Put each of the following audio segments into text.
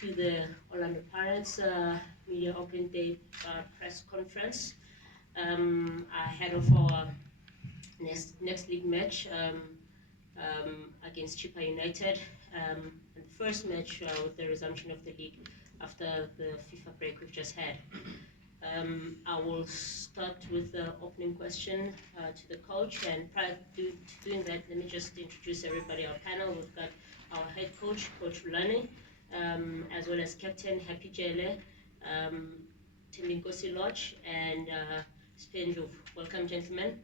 to the Orlando Pirates media opening day press conference ahead of our next league match against Chippa United. And the first match with the resumption of the league after the FIFA break we've just had. I will start with the opening question to the coach, and prior to doing that, let me just introduce everybody. Our panel, we've got our head coach, Coach Rulani, as well as Captain Happy Jele, Timbinkosi Lodge, and Spenjov. Welcome, gentlemen.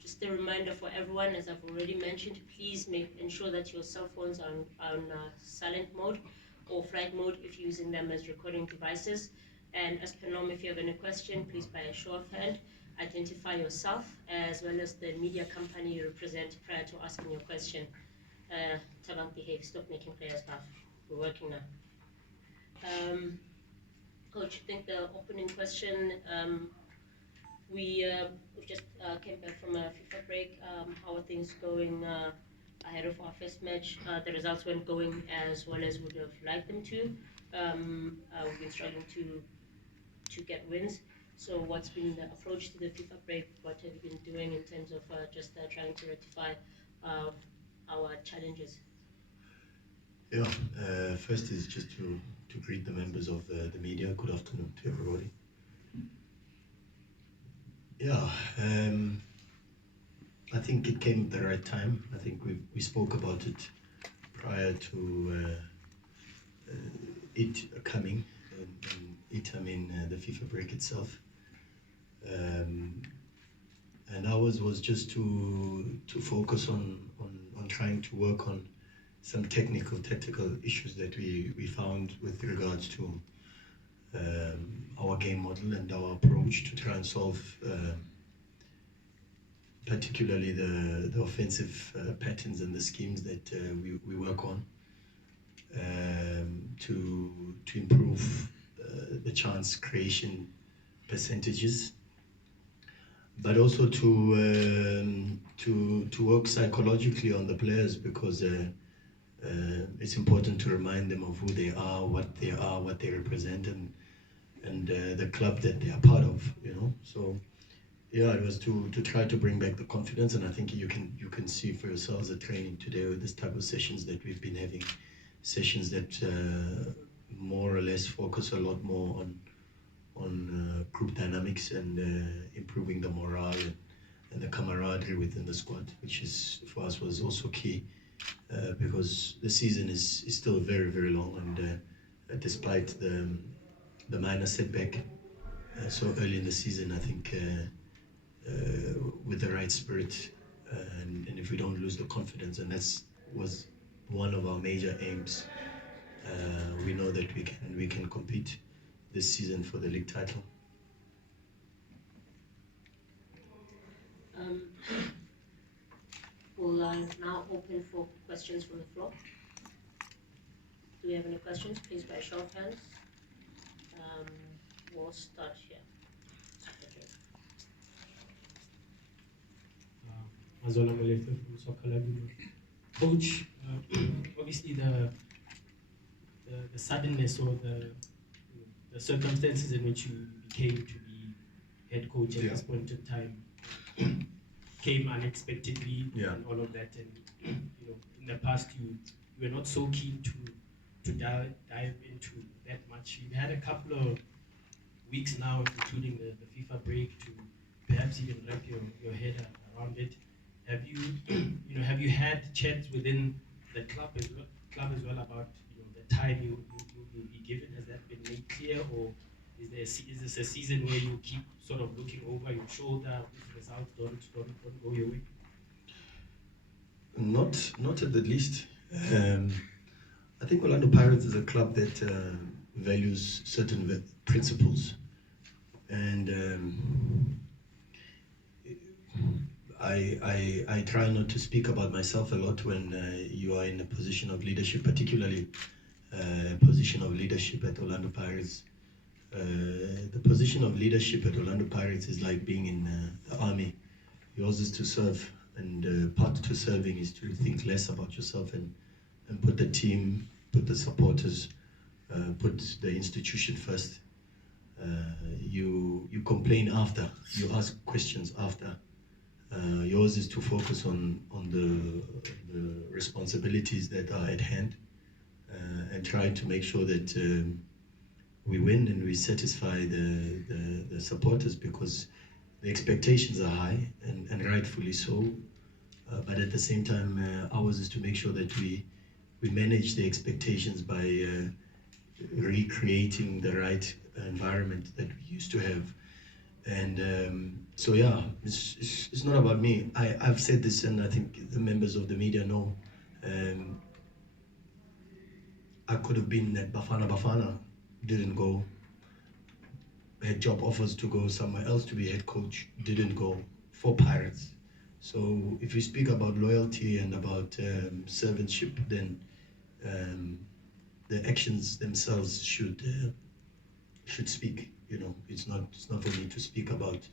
Just a reminder for everyone, as I've already mentioned, please ensure that your cell phones are on silent mode or flight mode if you're using them as recording devices. And as per norm, if you have any question, please by a show of hand, identify yourself as well as the media company you represent prior to asking your question. Tabang behave, stop making players laugh. We're working now. Coach, I think the opening question, we just came back from a FIFA break. How are things going ahead of our first match? The results weren't going as well as would have liked them to. We've been struggling to get wins. So what's been the approach to the FIFA break? What have you been doing in terms of just trying to rectify our challenges? Yeah, first is just to greet the members of the media. Good afternoon to everybody. Yeah, I think it came at the right time. I think we spoke about it prior to it coming, I mean the FIFA break itself. And ours was just to focus on trying to work on some tactical issues that we found with regards to our game model and our approach to try and solve particularly the offensive patterns and the schemes that we work on to improve the chance creation percentages, but also to work psychologically on the players, because it's important to remind them of who they are, what they represent, and the club that they are part of, you know. So yeah, it was to try to bring back the confidence, and I think you can see for yourselves the training today with this type of sessions that we've been having, sessions that more or less focus a lot more on group dynamics and improving the morale and the camaraderie within the squad, which is for us was also key, because the season is still very, very long, and despite the minor setback so early in the season, I think with the right spirit, and if we don't lose the confidence, and was one of our major aims, we know that we can compete this season for the league title. We'll now open for questions from the floor. Do we have any questions? Please by show of hands. We'll start here. Mazola Molefe from Soccerclub. Coach, obviously the suddenness or the circumstances in which you became to be head coach at this point in time came unexpectedly, and all of that. And you know, in the past you were not so keen to dive into that much. You've had a couple of weeks now, including the FIFA break, to perhaps even wrap your head around it. Have you had chats within the club as well about the time you'll be given? Has that been made clear, or is this a season where you keep sort of looking over your shoulder if results don't go your way? Not at the least. I think Orlando Pirates is a club that values certain principles, and I try not to speak about myself a lot when you are in a position of leadership, particularly a position of leadership at Orlando Pirates. The position of leadership at Orlando Pirates is like being in the army. Yours is to serve, and part to serving is to think less about yourself and and put the team, put the supporters, put the institution first. You complain after, you ask questions after. Yours is to focus on the responsibilities that are at hand, and try to make sure that we win and we satisfy the supporters, because the expectations are high, and rightfully so. But at the same time, ours is to make sure that we manage the expectations by recreating the right environment that we used to have. And so yeah, it's not about me. I've said this, and I think the members of the media know. I could have been at Bafana, didn't go. Had job offers to go somewhere else to be head coach, didn't go, for Pirates. So if we speak about loyalty and about servantship, then the actions themselves should speak. You know, it's not for me to speak about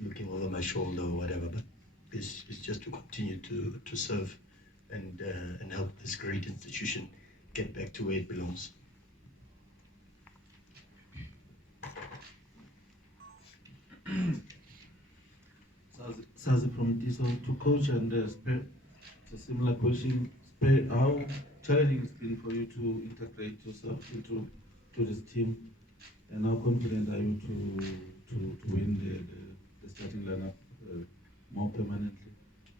looking over my shoulder or whatever, but it's just to continue to serve and help this great institution get back to where it belongs. Sazi from Tiso to coach and it's a similar question. How challenging it's been for you to integrate yourself into this team, and how confident are you to win the starting lineup more permanently?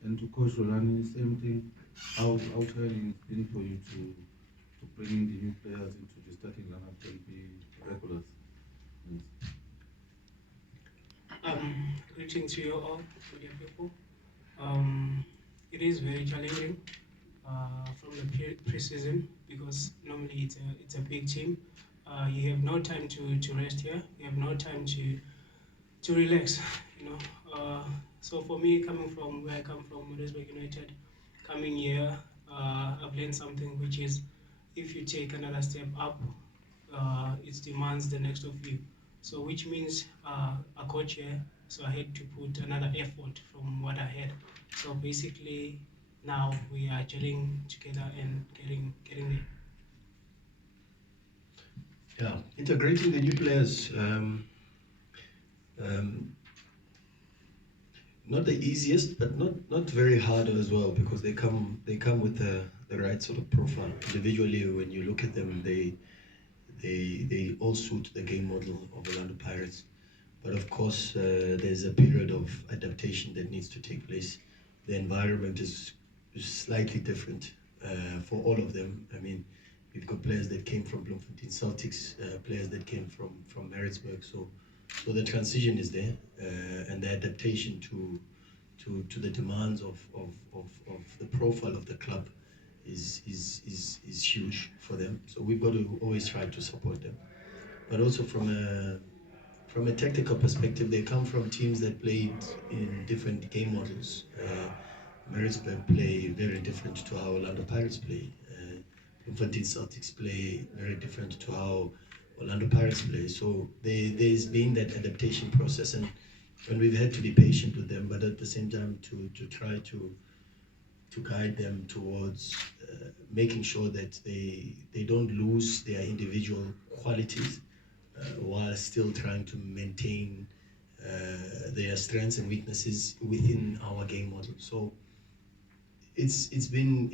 And to coach Rolani, same thing. How challenging it's been for you to bring in the new players into the starting lineup and be regulars? Greetings to you all, to dear people. It is very challenging from the pre-season, because normally it's a big team. You have no time to rest here. You have no time to relax. You know. So for me, coming from where I come from, Watchthe United, coming here, I've learned something, which is if you take another step up, it demands the next of you. So which means a coach here, so I had to put another effort from what I had. So basically now we are gelling together and getting there. Yeah, integrating the new players, not the easiest, but not very hard as well, because they come with the right sort of profile. Individually, when you look at them, they all suit the game model of Orlando Pirates. But of course, there's a period of adaptation that needs to take place. The environment is slightly different for all of them. I mean, we've got players that came from Bloemfontein Celtics, players that came from Maritzburg. So the transition is there, and the adaptation to the demands of the profile of the club is huge for them. So we've got to always try to support them. But also from a tactical perspective, they come from teams that played in different game models. Maritzburg play very different to how Orlando Pirates play. Bloemfontein Celtics play very different to how Orlando Pirates play. So there's been that adaptation process, and we've had to be patient with them, but at the same time to try to guide them towards making sure that they don't lose their individual qualities while still trying to maintain their strengths and weaknesses within our game model. So it's been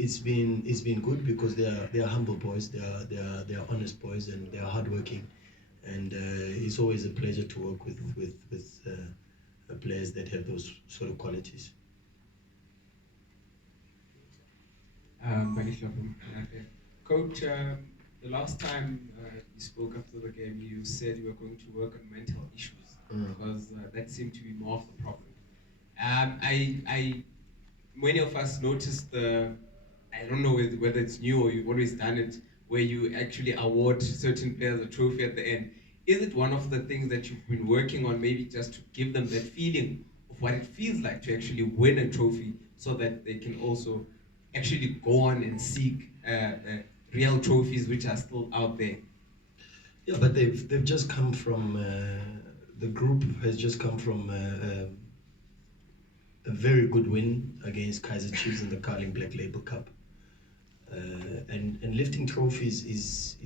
good, because they are humble boys, they are honest boys, and they are hardworking, and it's always a pleasure to work with players that have those sort of qualities. Coach, the last time you spoke after the game, you said you were going to work on mental issues, because that seemed to be more of the problem. Many of us noticed I don't know whether it's new or you've always done it, where you actually award certain players a trophy at the end. Is it one of the things that you've been working on, maybe just to give them that feeling of what it feels like to actually win a trophy, so that they can also actually go on and seek real trophies which are still out there? Yeah, but they've just come from, the group has just come from a very good win against Kaizer Chiefs in the Carling Black Label Cup. And lifting trophies is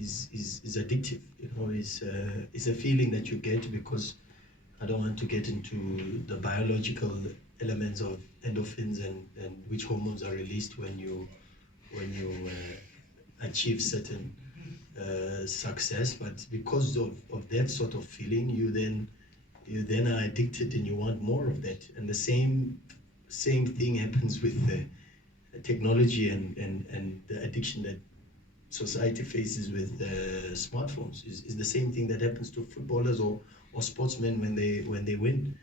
addictive. You know, it's a feeling that you get because I don't want to get into the biological elements of endorphins and which hormones are released when you achieve certain success, but because of that sort of feeling, you then are addicted and you want more of that. And the same thing happens with the technology and the addiction that society faces with smartphones. Is the same thing that happens to footballers or sportsmen when they win.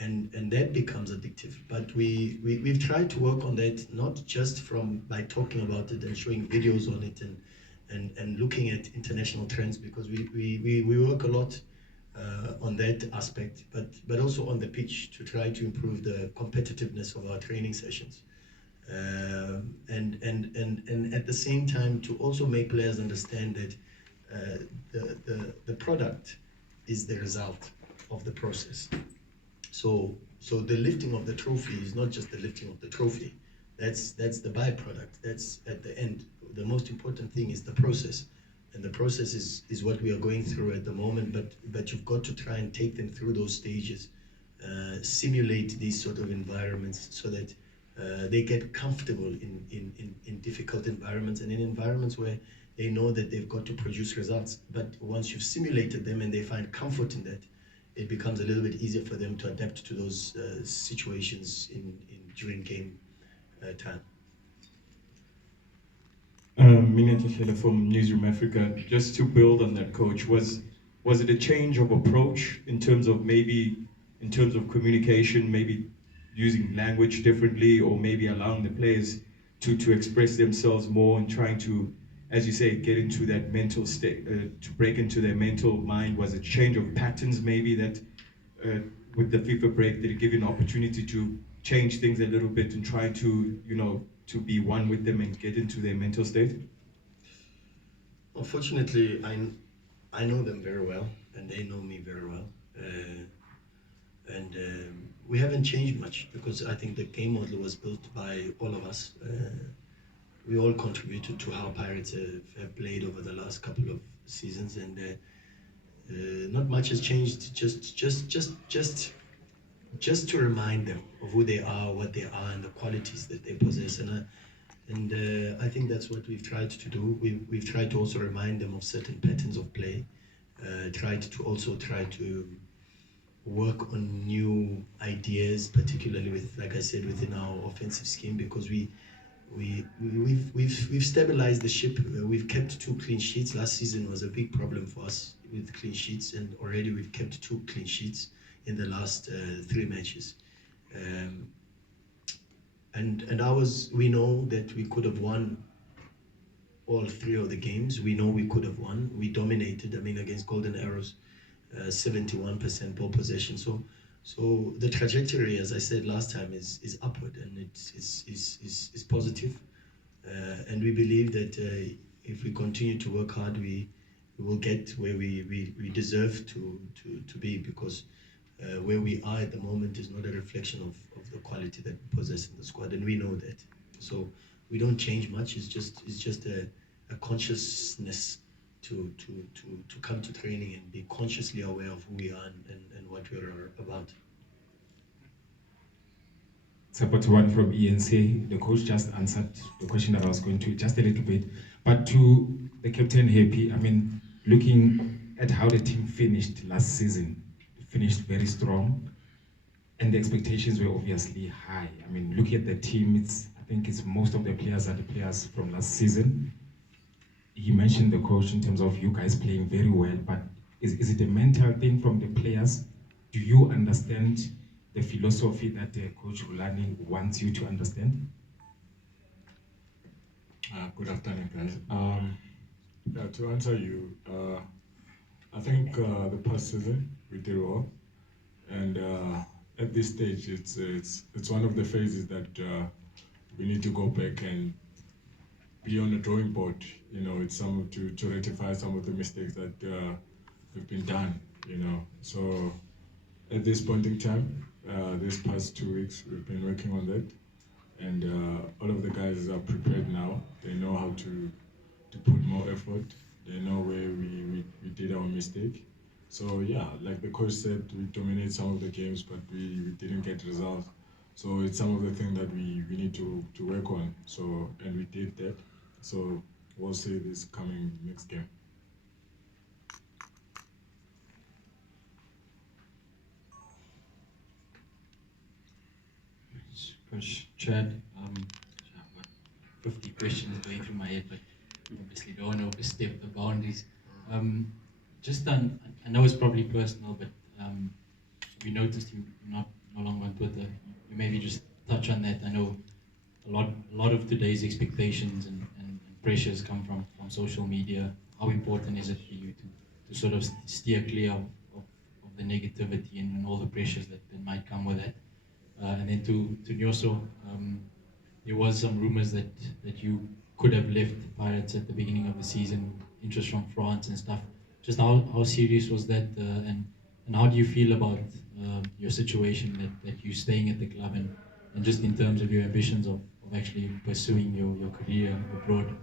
And that becomes addictive. But we've tried to work on that, not just by talking about it and showing videos on it and looking at international trends, because we work a lot on that aspect, but also on the pitch to try to improve the competitiveness of our training sessions. And at the same time to also make players understand that the product is the result of the process. So the lifting of the trophy is not just the lifting of the trophy. That's the byproduct. That's at the end. The most important thing is the process. And the process is what we are going through at the moment, but you've got to try and take them through those stages, simulate these sort of environments so that they get comfortable in difficult environments and in environments where they know that they've got to produce results. But once you've simulated them and they find comfort in that, it becomes a little bit easier for them to adapt to those situations during game time. Minate from Newsroom Africa. Just to build on that, Coach, was it a change of approach in terms of communication, maybe using language differently, or maybe allowing the players to express themselves more and trying to, as you say, get into that mental state, to break into their mental mind? Was it change of patterns maybe that with the FIFA break, did it give you an opportunity to change things a little bit and try to, to be one with them and get into their mental state? Unfortunately, I know them very well and they know me very well. And we haven't changed much because I think the game model was built by all of us. We all contributed to how Pirates have played over the last couple of seasons, and not much has changed. Just to remind them of who they are, what they are, and the qualities that they possess. And I think that's what we've tried to do. We've tried to also remind them of certain patterns of play. Try to work on new ideas, particularly with, like I said, within our offensive scheme, because we've stabilized the ship. We've kept 2 clean sheets. Last season was a big problem for us with clean sheets, and already we've kept 2 clean sheets in the last 3 matches. And we know that we could have won all 3 of the games. We know we could have won. We dominated. I mean, against Golden Arrows, 71% ball possession. So the trajectory, as I said last time, is upward, and it's positive. And we believe that if we continue to work hard, we will get where we deserve to be, because where we are at the moment is not a reflection of the quality that we possess in the squad, and we know that. So we don't change much. It's just a consciousness to come to training and be consciously aware of who we are and what we're about. Support one from ENC. The coach just answered the question that I was going to, just a little bit. But to the captain, Happy, I mean, looking at how the team finished last season, finished very strong, and the expectations were obviously high. I mean, looking at the team, I think most of the players are the players from last season. He mentioned the coach in terms of you guys playing very well, but is it a mental thing from the players? Do you understand the philosophy that Coach Rulani wants you to understand? Good afternoon, guys. To answer you, I think the past season we did well, and at this stage, it's one of the phases that we need to go back and be on the drawing board. It's to rectify some of the mistakes that have been done. So at this point in time, this past 2 weeks, we've been working on that, and all of the guys are prepared now. They know how to put more effort. They know where we did our mistake. So yeah, like the coach said, we dominate some of the games, but we didn't get results. So it's some of the things that we need to work on. So, and we did that. So we'll see this coming next game. Coach Chad, I've got 50 questions going through my head, but obviously don't want to overstep the boundaries. Just on, I know it's probably personal, but we noticed you no longer on Twitter. You maybe just touch on that. I know a lot of today's expectations and pressures come from social media. How important is it for you to sort of steer clear of the negativity and all the pressures that might come with that? And then to Nyoso, there was some rumors that you could have left Pirates at the beginning of the season, interest from France and stuff. Just how serious was that, and how do you feel about your situation that you're staying at the club, and just in terms of your ambitions of actually pursuing your career abroad?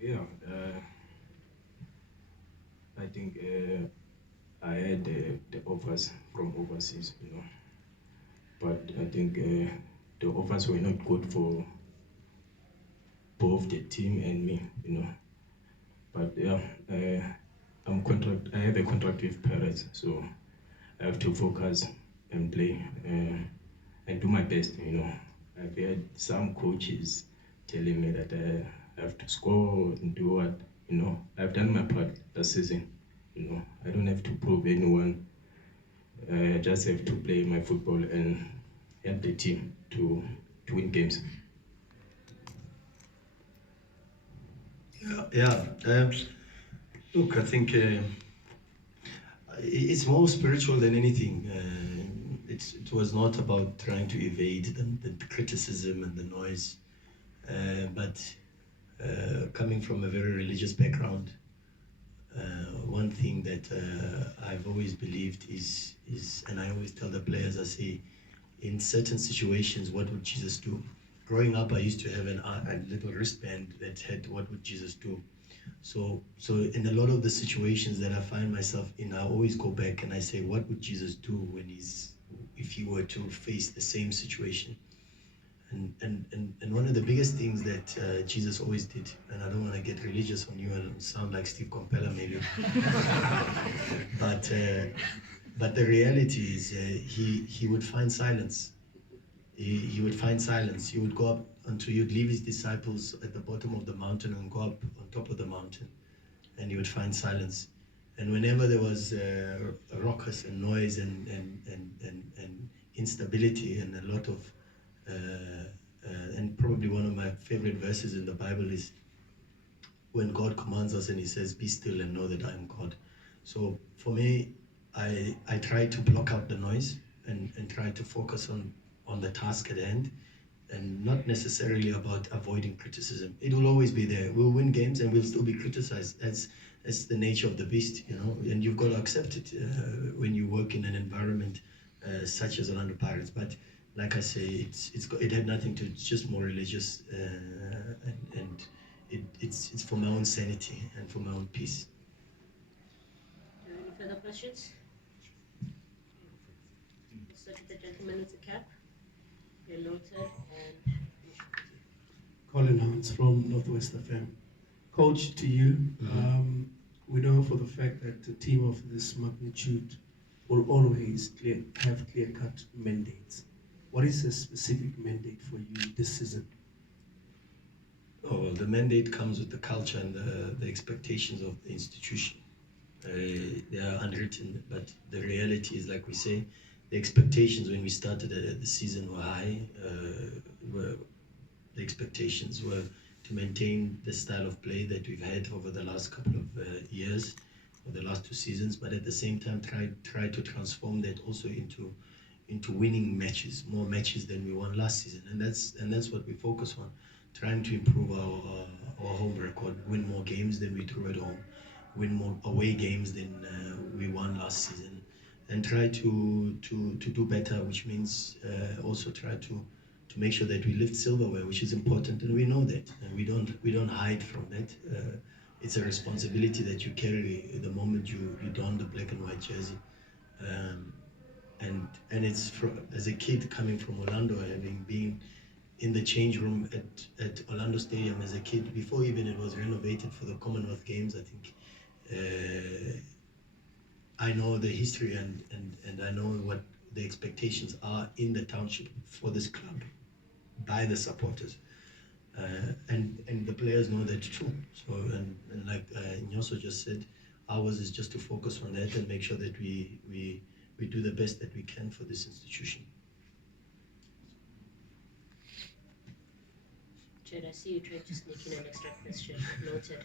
Yeah, I think I had the offers from overseas, but I think the offers were not good for both the team and me, But yeah, I have a contract with Paris, so I have to focus and play and do my best, I've had some coaches telling me that I have to score and do what, I've done my part this season, I don't have to prove anyone. I just have to play my football and help the team to win games. Look, I think it's more spiritual than anything. It was not about trying to evade the criticism and the noise, but coming from a very religious background, one thing that I've always believed is, and I always tell the players, I say, in certain situations, what would Jesus do? Growing up, I used to have a little wristband that had "What would Jesus do?" So in a lot of the situations that I find myself in, I always go back and I say, what would Jesus do if he were to face the same situation? And one of the biggest things that Jesus always did, and I don't want to get religious on you and sound like Steve Compella maybe, but the reality is he would find silence. He would find silence. He would go up you'd leave his disciples at the bottom of the mountain and go up on top of the mountain, and he would find silence. And whenever there was a ruckus and noise and instability and a lot of, and probably one of my favorite verses in the Bible is when God commands us and he says, "Be still and know that I am God." So for me, I try to block out the noise and try to focus on the task at hand, and not necessarily about avoiding criticism. It will always be there. We'll win games and we'll still be criticized. That's the nature of the beast, and you've got to accept it when you work in an environment such as Orlando Pirates. But like I say, it had nothing to, it's just more religious, and it's for my own sanity and for my own peace. Any further questions? Let's look at the gentleman with the cap. You're noted, and Colin Hans from Northwest FM. Coach, to you, we know for the fact that a team of this magnitude will always have clear-cut mandates. What is the specific mandate for you this season? Oh, well, the mandate comes with the culture and the expectations of the institution. They are unwritten, but the reality is, like we say, the expectations when we started the season were high. The expectations were to maintain the style of play that we've had over the last couple of years, or the last 2 seasons, but at the same time try to transform that also into winning matches, more matches than we won last season, and that's what we focus on. trying to improve our home record, win more games than we drew at home, win more away games than we won last season, and try to do better, which means also try to make sure that we lift silverware, which is important, and we know that, and we don't hide from that. It's a responsibility that you carry the moment you don the black and white jersey. And it's as a kid coming from Orlando, having been in the change room at Orlando Stadium as a kid, before even it was renovated for the Commonwealth Games, I think I know the history and I know what the expectations are in the township for this club by the supporters. And the players know that too. So, and like Nyoso just said, ours is just to focus on that and make sure that we do the best that we can for this institution. Jed, I see you trying to sneak in an extra question. Noted.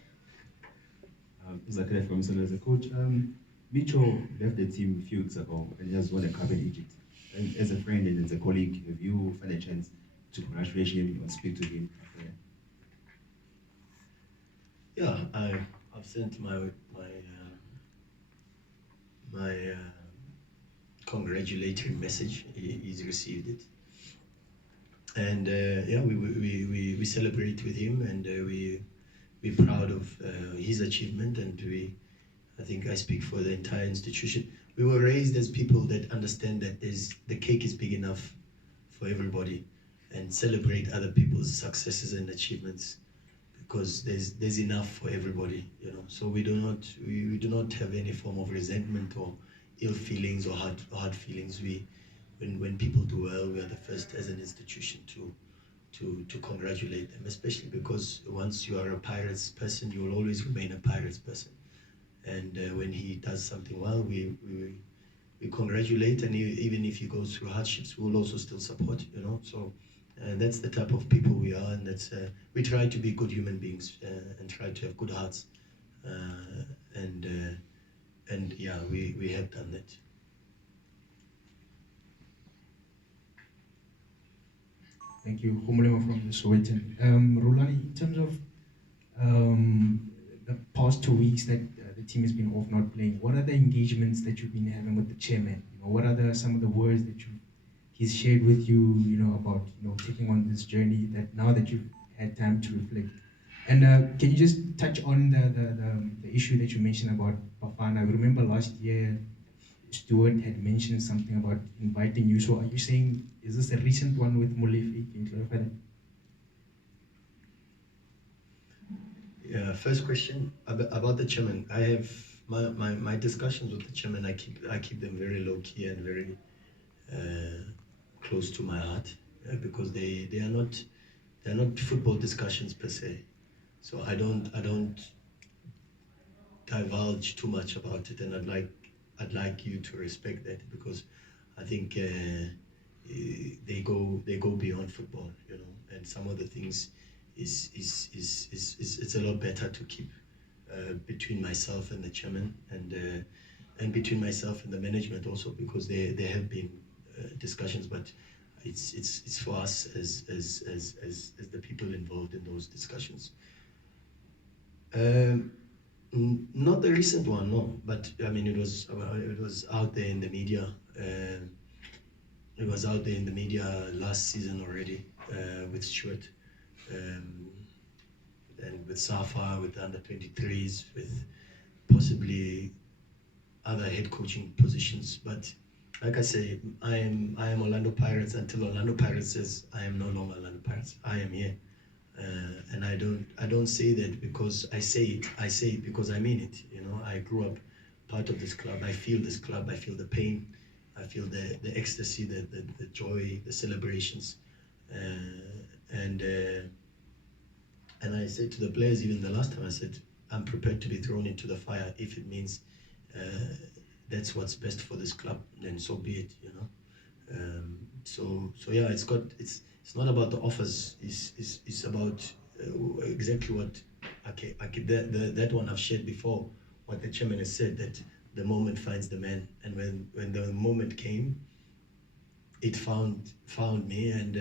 Zachary from Sun as a coach. Micho left the team a few weeks ago and he has won a cup in Egypt. And as a friend and as a colleague, have you had a chance to congratulate him or speak to him? Yeah, I've sent my congratulatory message. He's received it, and yeah, we celebrate with him, and we're proud of his achievement, and I think I speak for the entire institution. We were raised as people that understand that the cake is big enough for everybody, and celebrate other people's successes and achievements, because there's enough for everybody, you know. So we do not have any form of resentment or ill feelings or hard feelings. When people do well, we are the first as an institution to congratulate them, especially because once you are a Pirates person, you will always remain a Pirates person. And when he does something well, we congratulate, and even if he goes through hardships, we will also still support, you know. So that's the type of people we are, and that's we try to be good human beings and try to have good hearts, and yeah, we have done that. Thank you. Humulema from the Sowetan. Rulani, in terms of the past 2 weeks that the team has been off not playing, what are the engagements that you've been having with the chairman? You know, what are some of the words that he's shared with you, you know, about, you know, taking on this journey that now that you've had time to reflect? And can you just touch on the issue that you mentioned about Bafana? I remember last year Stuart had mentioned something about inviting you. So are you saying, is this a recent one with Molefe? Can you clarify that? Yeah, first question about the chairman. I have my discussions with the chairman. I keep them very low key and very close to my heart, because they are not football discussions per se. So I don't divulge too much about it, and I'd like you to respect that, because I think they go beyond football, you know, and some of the things it's a lot better to keep between myself and the chairman, and between myself and the management also, because there have been discussions, but it's for us as the people involved in those discussions. Not the recent one, no, but I mean it was out there in the media. It was out there in the media last season already, with Stuart, and with Safa, with the under-23s, with possibly other head coaching positions. But like I say, I am Orlando Pirates until Orlando Pirates says I am no longer Orlando Pirates. I am here, and I don't say that because I say it. I say it because I mean it. You know, I grew up part of this club. I feel this club. I feel the pain. I feel the ecstasy, the joy, the celebrations, and I said to the players, even the last time, I said, I'm prepared to be thrown into the fire if it means that's what's best for this club, then so be it, you know. So yeah, it's not about the offers. It's about exactly what that one I've shared before. What the chairman has said, that the moment finds the man, and when the moment came, it found me, and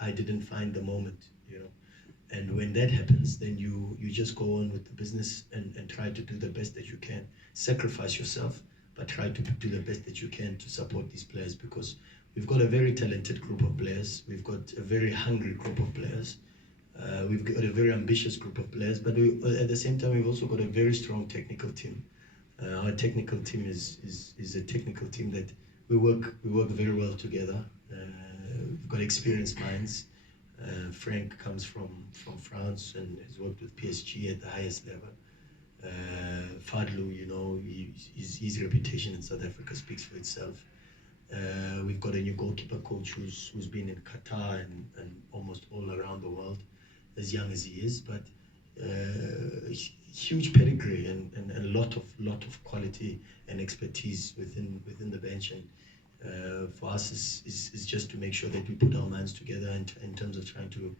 I didn't find the moment, you know. And when that happens, then you just go on with the business and try to do the best that you can. Sacrifice yourself, but try to do the best that you can to support these players, because we've got a very talented group of players. We've got a very hungry group of players. We've got a very ambitious group of players, but at the same time, we've also got a very strong technical team. Our technical team is a technical team that we work very well together. We've got experienced minds. Frank comes from France and has worked with PSG at the highest level. Fadlu, you know, his reputation in South Africa speaks for itself. We've got a new goalkeeper coach who's been in Qatar and almost all around the world, as young as he is, but huge pedigree and a lot of quality and expertise within the bench. And for us is just to make sure that we put our minds together in terms of trying to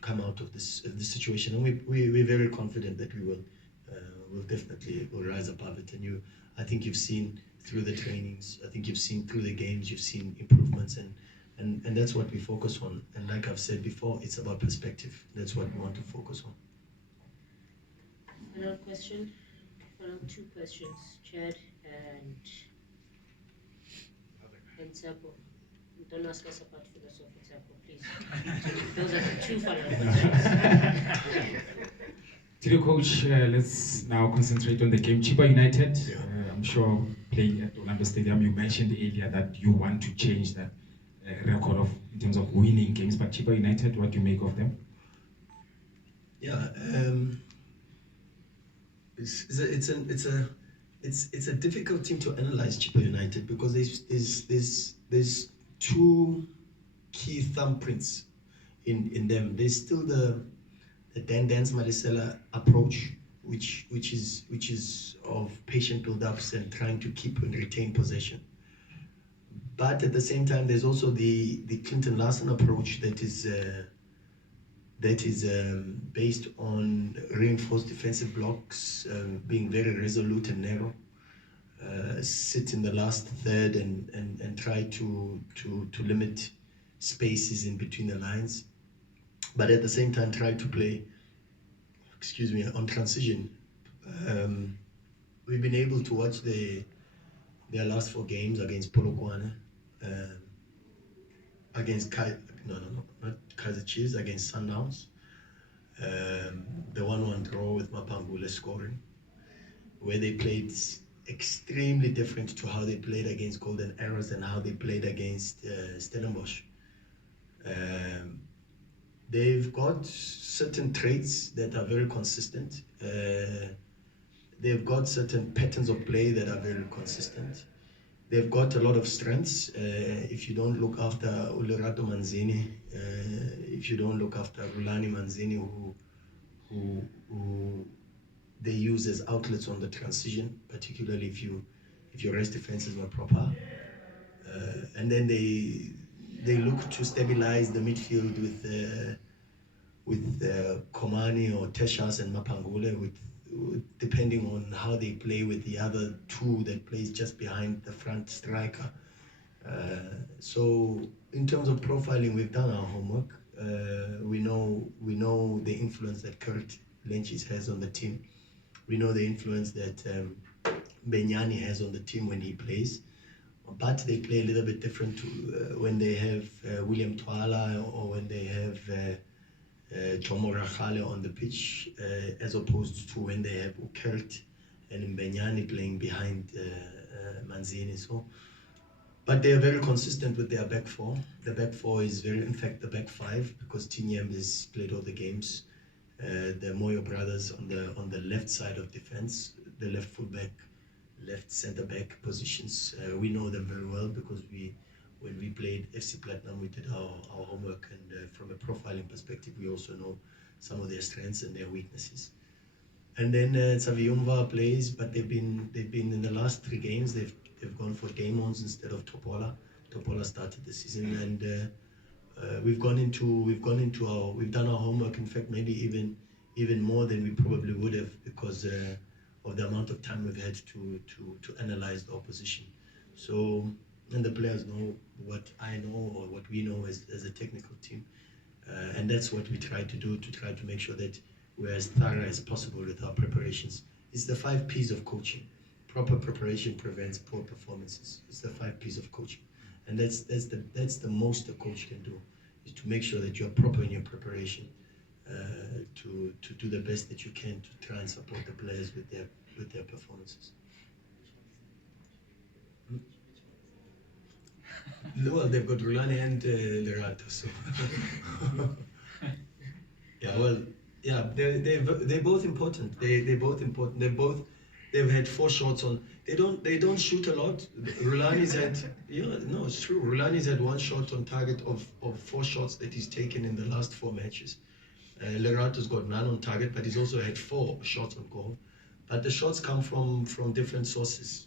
come out of this situation. And we're very confident that we will. We'll definitely rise above it. And I think you've seen through the trainings, I think you've seen through the games, you've seen improvements, and that's what we focus on. And like I've said before, it's about perspective. That's what we want to focus on. Final question. Final two questions, Chad and Tsepo. Don't ask us about philosophy, Tsepo, please. Those are the two final questions. To the coach, let's now concentrate on the game. Chippa United, I'm sure playing at Orlando Stadium, you mentioned earlier that you want to change that record in terms of winning games, but Chippa United, what do you make of them? Yeah, it's a difficult team to analyze, Chippa United, because there's two key thumbprints in them. There's still the dance Marisela approach, which is of patient build-ups and trying to keep and retain possession. But at the same time, there's also the Clinton Larson approach that is based on reinforced defensive blocks, being very resolute and narrow, sit in the last third and try to limit spaces in between the lines, but at the same time try to play, on transition. We've been able to watch their last 4 games against Polokwane, against not Kaizer Chiefs, against Sundowns, the 1-1 draw with Mapangule scoring, where they played extremely different to how they played against Golden Arrows and how they played against Stellenbosch. They've got certain traits that are very consistent. They've got certain patterns of play that are very consistent. They've got a lot of strengths. If you don't look after Ulerato Manzini, if you don't look after Rulani Manzini, who they use as outlets on the transition, particularly if your rest defense is not proper, and then they look to stabilize the midfield with Komani or Teshas and Mapangule, depending on how they play with the other 2 that plays just behind the front striker. So in terms of profiling, we've done our homework. We know the influence that Kurt Lenchis has on the team. We know the influence that Benyani has on the team when he plays. But they play a little bit different to, when they have William Twala or when they have Jomo Rachale on the pitch, as opposed to when they have Ukert and Mbenyani playing behind Manzini. So, but they are very consistent with their back 4. The back 4 is in fact the back 5, because Tinyam has played all the games. The Moyo brothers on the left side of defense, the left fullback, left centre back positions. We know them very well because when we played FC Platinum, we did our homework, and from a profiling perspective, we also know some of their strengths and their weaknesses. And then Saviyumva plays, but they've been in the last 3 games, they've gone for Damons instead of Topola. Topola started the season, and we've done our homework. In fact, maybe even more than we probably would have, because of the amount of time we've had to analyze the opposition. So, and the players know what I know or what we know as a technical team. And that's what we try to do, to try to make sure that we're as thorough as possible with our preparations. It's the 5 P's of coaching. Proper preparation prevents poor performances. It's the 5 P's of coaching. And that's the most a coach can do, is to make sure that you're proper in your preparation, to do the best that you can to try and support the players with their performances. Well, they've got Rulani and Lerato, so yeah. Well, yeah, they're both important. They're both important. They've had 4 shots on. They don't shoot a lot. Rulani's had no, it's true. Rulani's had 1 shot on target of 4 shots that he's taken in the last 4 matches. Lerato's got none on target, but he's also had 4 shots on goal. But the shots come from different sources.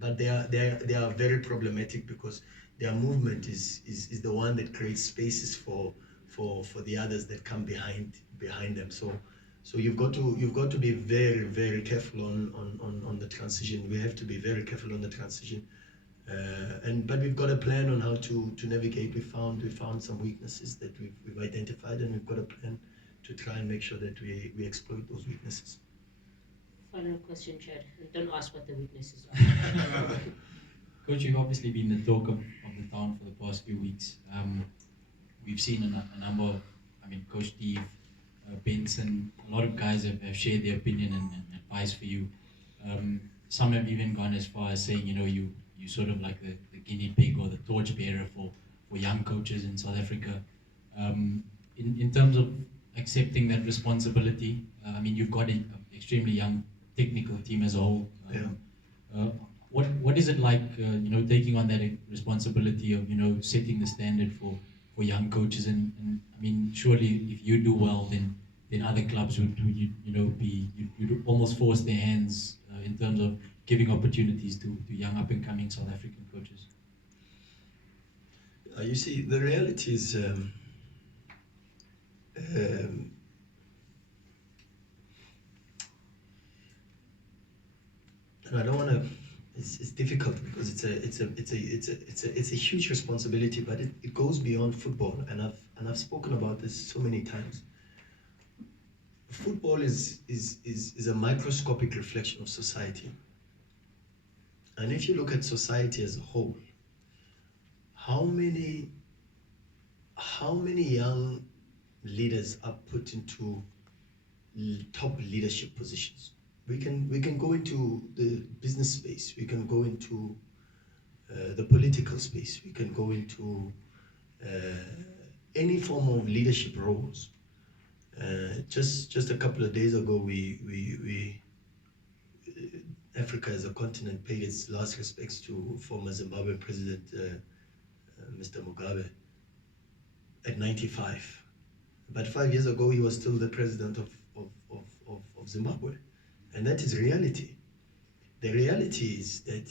But they are very problematic because their movement is the one that creates spaces for the others that come behind them. So you've got to be very, very careful on the transition. We have to be very careful on the transition. But we've got a plan on how to navigate. We found some weaknesses that we've identified, and we've got a plan to try and make sure that we exploit those weaknesses. Final question, Chad. Don't ask what the weaknesses are. Coach, you've obviously been the talk of the town for the past few weeks. We've seen a number of, Coach Steve, Benson, a lot of guys have shared their opinion and advice for you. Some have even gone as far as saying, you sort of like the guinea pig or the torchbearer for young coaches in South Africa. In terms of accepting that responsibility, you've got an extremely young technical team as a whole. What is it like, taking on that responsibility of, setting the standard for young coaches? And surely if you do well, then other clubs would you'd almost force their hands in terms of giving opportunities to young up-and-coming South African coaches. You see, the reality is, and I don't want to. It's difficult because it's a huge responsibility, but it goes beyond football, and I've spoken about this so many times. Football is a microscopic reflection of society, and if you look at society as a whole, how many young leaders are put into top leadership positions? We can go into the business space, we can go into the political space, we can go into any form of leadership roles. Just a couple of days ago, we Africa as a continent paid its last respects to former Zimbabwe President Mr. Mugabe at 95. But 5 years ago, he was still the president of Zimbabwe. And that is reality. The reality is that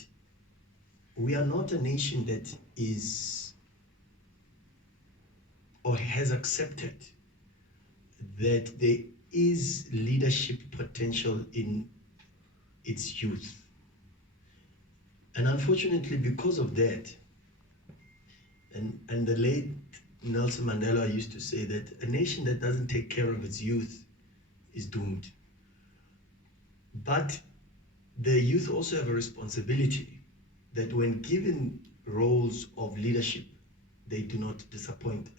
we are not a nation that is or has accepted that there is leadership potential in its youth. And unfortunately, because of that, and the late Nelson Mandela used to say that a nation that doesn't take care of its youth is doomed. But the youth also have a responsibility that when given roles of leadership, they do not disappoint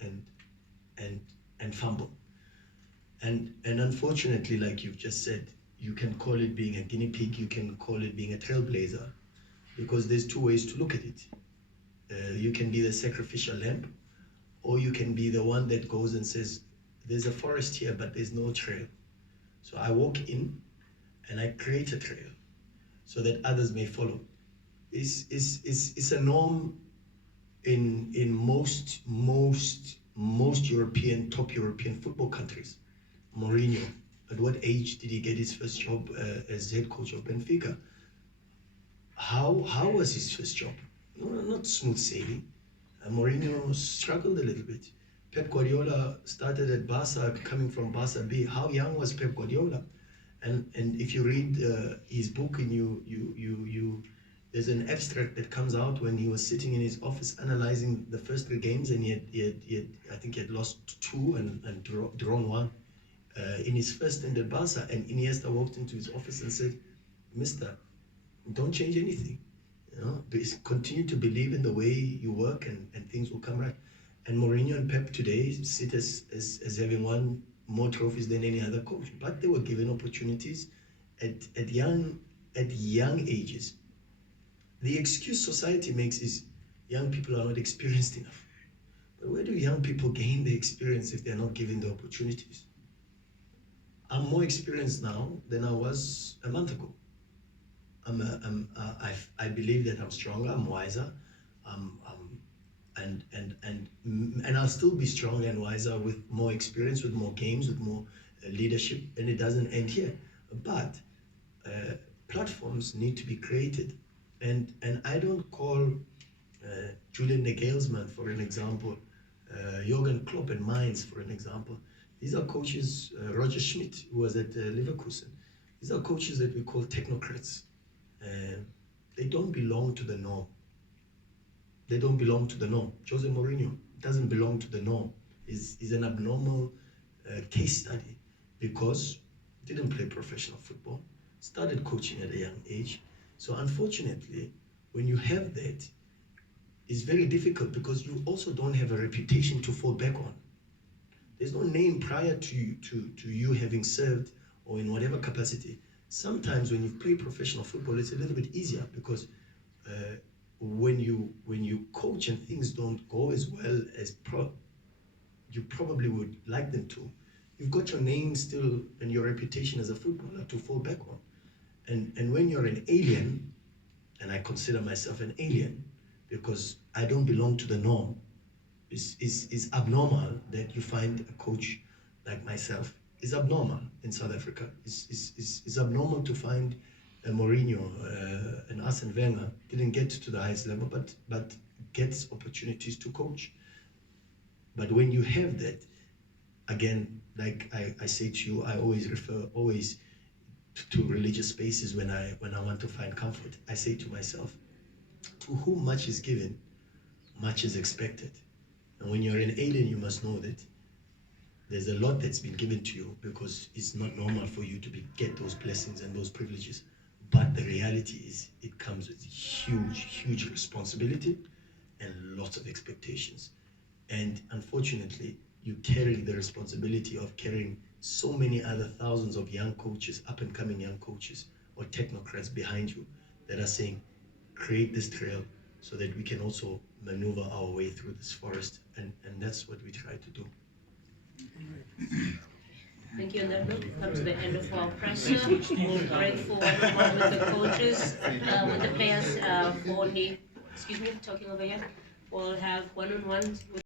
and fumble. And unfortunately, like you've just said, you can call it being a guinea pig, you can call it being a trailblazer, because there's 2 ways to look at it. You can be the sacrificial lamb, or you can be the one that goes and says, there's a forest here, but there's no trail. So I walk in and I create a trail so that others may follow. It's a norm in most European, top European football countries. Mourinho, at what age did he get his first job as head coach of Benfica? How was his first job? No, not smooth sailing. Mourinho struggled a little bit. Pep Guardiola started at Barca, coming from Barca B. How young was Pep Guardiola? And if you read his book and There's an abstract that comes out when he was sitting in his office analyzing the first 3 games, and I think he had lost 2 and drawn 1 in his first stint at Barca. And Iniesta walked into his office and said, "Mister, don't change anything. You know, continue to believe in the way you work, and things will come right." And Mourinho and Pep today sit as having won more trophies than any other coach, but they were given opportunities at young ages. The excuse society makes is young people are not experienced enough. But where do young people gain the experience if they're not given the opportunities? I'm more experienced now than I was a month ago. I believe that I'm stronger, I'm wiser, and I'll still be stronger and wiser with more experience, with more games, with more leadership, and it doesn't end here. But platforms need to be created, and I don't call Julian Nagelsmann, for an example, Jurgen Klopp and Mainz, for an example. These are coaches, Roger Schmidt, who was at Leverkusen. These are coaches that we call technocrats. They don't belong to the norm. They don't belong to the norm. Jose Mourinho doesn't belong to the norm. He's an abnormal case study because he didn't play professional football, started coaching at a young age. So unfortunately, when you have that, it's very difficult because you also don't have a reputation to fall back on. There's no name prior to you having served or in whatever capacity. Sometimes when you play professional football, it's a little bit easier because when you coach and things don't go as well as you probably would like them to, you've got your name still and your reputation as a footballer to fall back on. And when you're an alien, and I consider myself an alien because I don't belong to the norm, it's abnormal that you find a coach like myself. It's abnormal in South Africa. It's abnormal to find a Mourinho and Arsene Wenger didn't get to the highest level, but gets opportunities to coach. But when you have that, again, like I say to you, I always refer to religious spaces when I want to find comfort. I say to myself, to whom much is given, much is expected. And when you're an alien, you must know that there's a lot that's been given to you because it's not normal for you to get those blessings and those privileges. But the reality is it comes with huge responsibility and lots of expectations. And unfortunately, you carry the responsibility of carrying so many other thousands of young coaches, up and coming young coaches or technocrats behind you that are saying, create this trail so that we can also maneuver our way through this forest. And that's what we try to do. Thank you. On that note, we've come to the end of our presser. We'll break for one-on-one with the coaches, with the players, talking over here. We'll have one-on-ones with